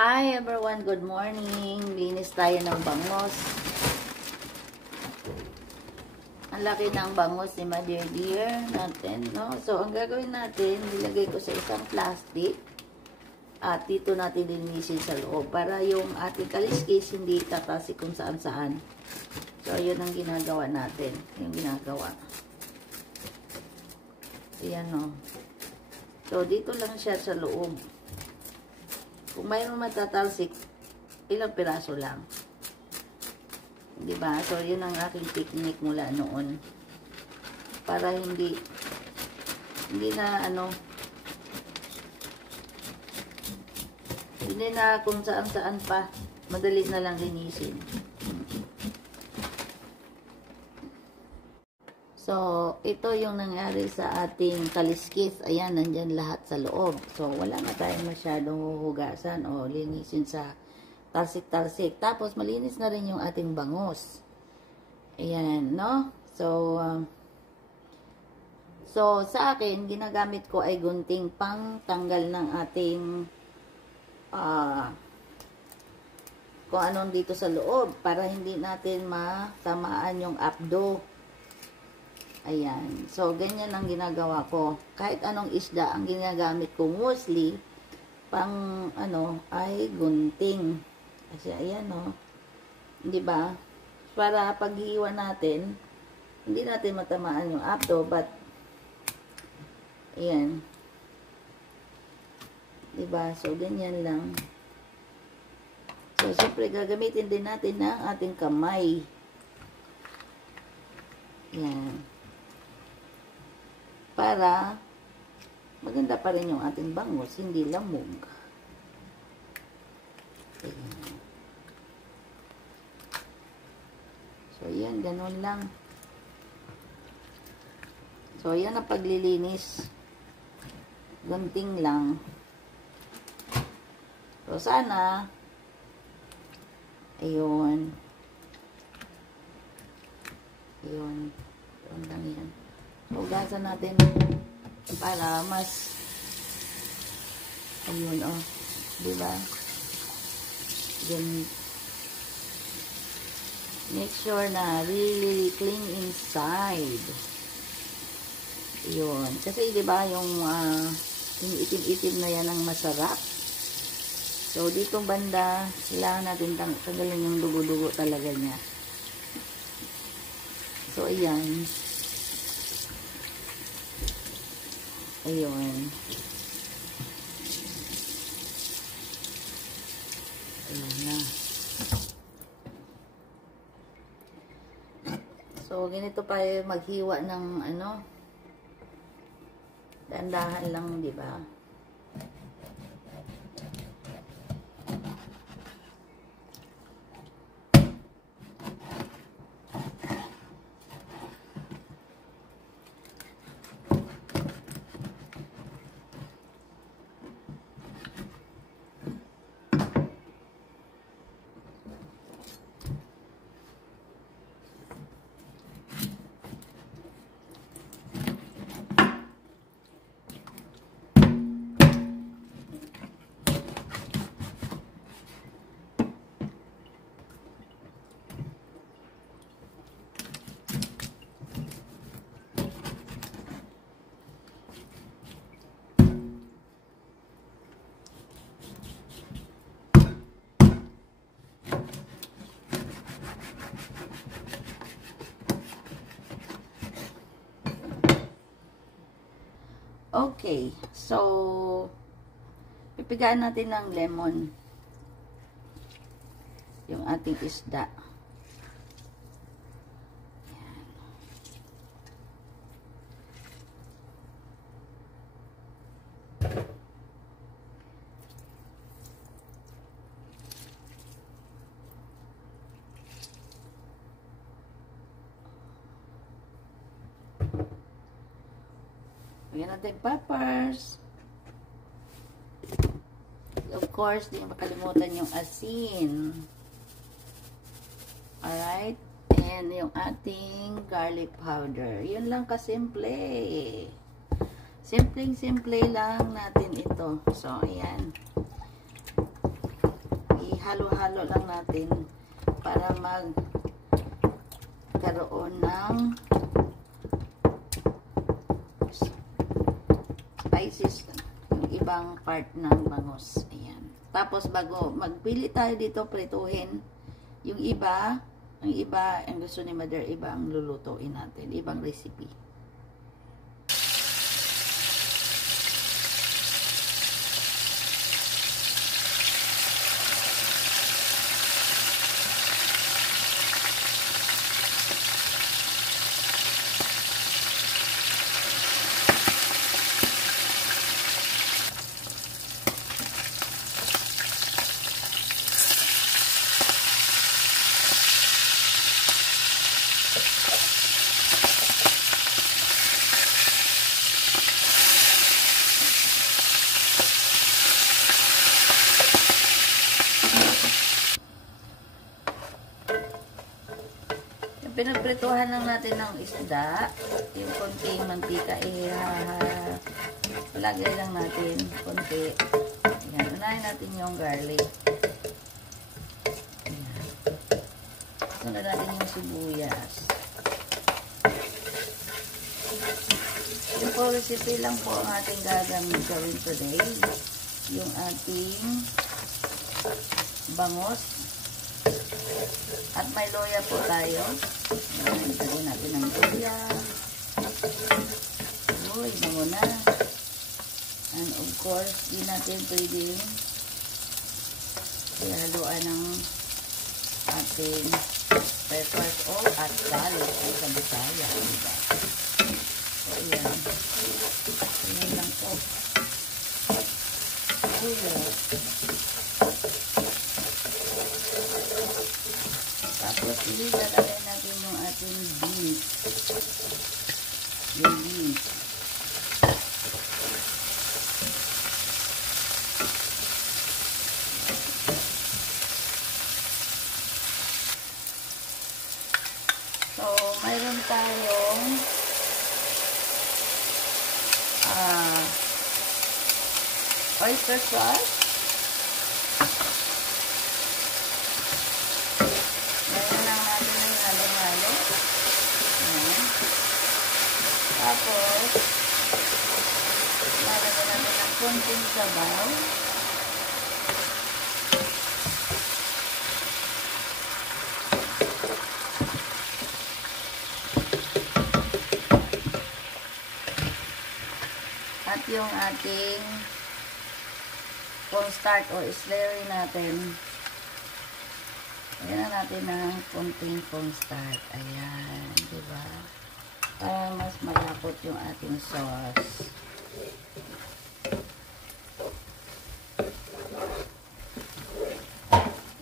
Hi everyone, good morning. Linis tayo ng bangos. Ang laki ng bangos ni Mother Dear natin, no? So, ang gagawin natin, nilagay ko sa isang plastic at dito natin linisin sa loob para yung ating kaliskis hindi tatasi kung saan-saan. So, yun ang ginagawa natin. Yung ginagawa. Ayan, no? So, dito lang siya sa loob. Kung mayroong matatalsik, ilang piraso lang. Diba? So, yun ang aking technique mula noon. Para hindi na hindi na kung saan-saan pa. Madali na lang linisin. So, ito yung nangyari sa ating kaliskis. Ayan, nandyan lahat sa loob. So, wala na tayong masyadong huhugasan o linisin sa talsik-talsik. Tapos, malinis na rin yung ating bangos. Ayan, no? So, sa akin, ginagamit ko ay gunting pang tanggal ng ating kung anong dito sa loob para hindi natin matamaan yung abdo. Ayan. So, ganyan ang ginagawa ko. Kahit anong isda, ang ginagamit ko mostly, pang, ay gunting. Kasi, ayan, no. Diba? Para paghiwa natin, hindi natin matamaan yung abdo, but, ayan. Diba? So, ganyan lang. So, siyempre, gagamitin din natin ng ating kamay. Ayan. Para maganda pa rin yung ating bangos, hindi lamog. Ayan. So, yan, ganun lang. So, yan ang paglilinis. Gunting lang. So, sana, ayun. Ayun. Ayun lang yan. Hugasan natin para mas ayun, oh. Diba? Then, make sure na really clean inside. Ayun. Kasi, diba, yung itim-itim na yan ang masarap. So, ditong banda, kailangan natin tanggalin yung dugo-dugo talaga niya. So, ayan. Ayun. Ayun na. So, ganito pa maghiwa ng dahan-dahan lang, di ba? Okay, so pipigaan natin ng lemon yung ating isda. Lagyan natin peppers. Of course, di makalimutan yung asin. Alright? And yung ating garlic powder. Yun lang kasimple. Simpleng-simple lang natin ito. So, ayan. ihalo-halo lang natin para magkaroon ng spices yung ibang part ng bangus. Ayan. Tapos bago magpili tayo dito, prituhin yung iba, ang gusto ni Mother, iba ang lulutuin natin, ibang recipe. Pinagprituhan lang natin ng isda, yung konting mantika, palagay lang natin konti. Ayan, unahin natin yung garlic. Ayan. Sunod natin yung sibuyas. Yung po recipe lang po ang ating gagawin today. Yung ating bangus. At may loya po tayo. Lagyan natin ng loya. Uy, bango na. And of course, di natin pwedeng ihaluan ng ating peppers o at garlic ay sa Bisaya. Diba? So, ayan. Ayan lang po. Loya. Tapos, ilalagay natin yung ating beef. Yung beef. So, mayroon tayong oyster sauce. Tapos, lalagyan natin ng konting sabaw. At yung ating cornstarch o slurry natin. Ayan natin ng konting cornstarch. Ayan, diba? Para mas malapot yung ating sauce.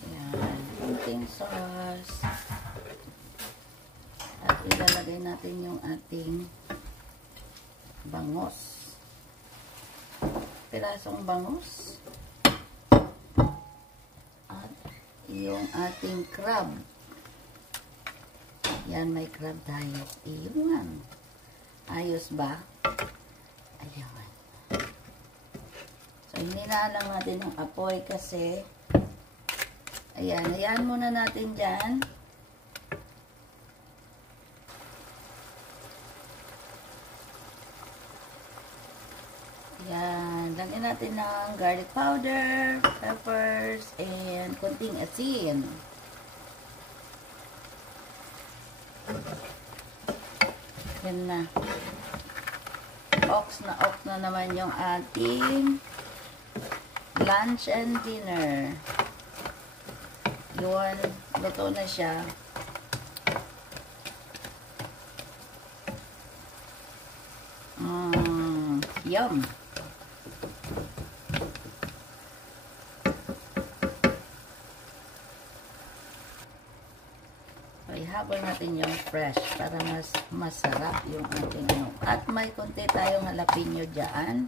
Ayan, konting sauce. At ilalagay natin yung ating bangus. Pirasong bangus. At yung ating crab. Yan, may crab tayo. Iyon. Ayos ba? Ayan. So, hinaan lang natin yung apoy kasi ayan, hayaan muna natin dyan. Ayan. Lagyan natin ng garlic powder, peppers, and konting asin. Yan na. Ox na naman yung ating lunch and dinner. Yun. Luto na siya. Yum. Ihabol natin yung fresh para mas masarap yung ating ano. At may konti tayong jalapeno dyan.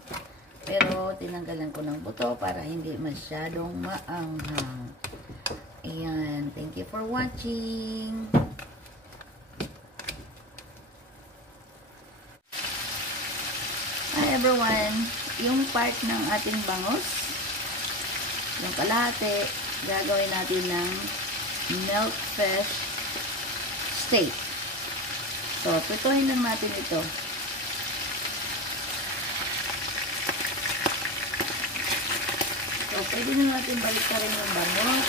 Pero tinanggalan ko ng buto para hindi masyadong maanghang. Ayan. Thank you for watching. Hi everyone. Yung part ng ating bangus, yung kalahati, gagawin natin ng milk fish steak. So, prituhin lang natin ito. So, pwede na natin balik ka rin yung bangus.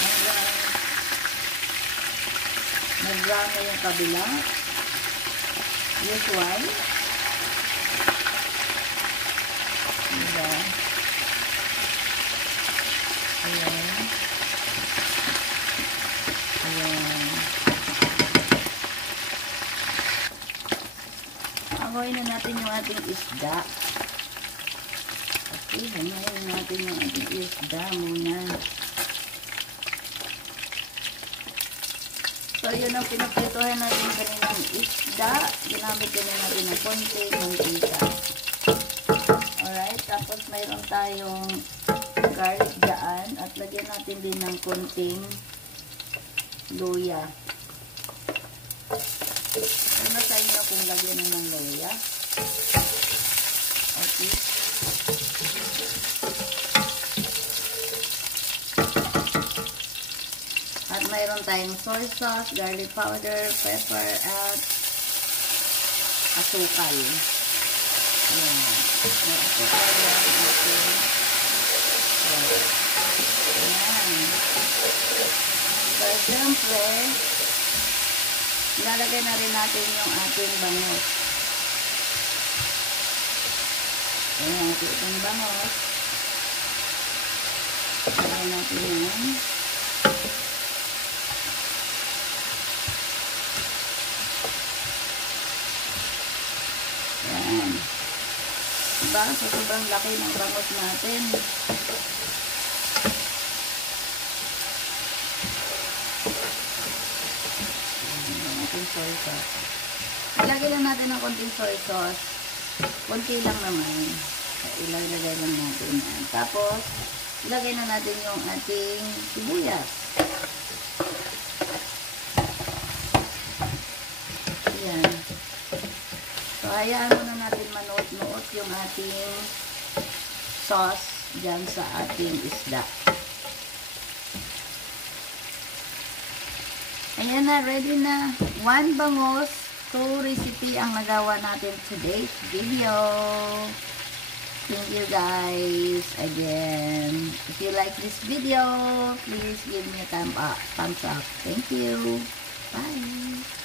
Hanggang nag-brown na yung kabila. Usual. Diba? Ayan. Ayan. Agoy na natin yung ating isda. Okay, hanyayin natin yung ating isda muna. So, yun ang pinagprituhan natin kaninang isda. Ginamit din natin ng konting mantika. Alright, tapos mayroon tayong garlic dyan. At lagyan natin din ng konting luya. Ano sa inyo kung lagyan na ng luya? Okay. At mayroon tayong soy sauce, garlic powder, pepper, at asukal. Ayan. May asukal yan. Okay. Ayan. So, siyempre, ilalagay na rin natin yung ating bangus. Ayan, ating bangus. Ilagay natin yan. Ayan. Diba? So, sobrang laki ng bangus natin. Soy sauce. Ilagay lang natin ng konting soy sauce. Konti lang naman. Ilagay lang natin yan. Tapos, ilagay na natin yung ating sibuyas. Ayan. So, hayaan muna natin manuot-nuot yung ating sauce dyan sa ating isda. Ayan na, ready na. 1 bangus, 2 recipe ang nagawa natin today's video. Thank you guys again. If you like this video, please give me a thumbs up. Thank you. Bye.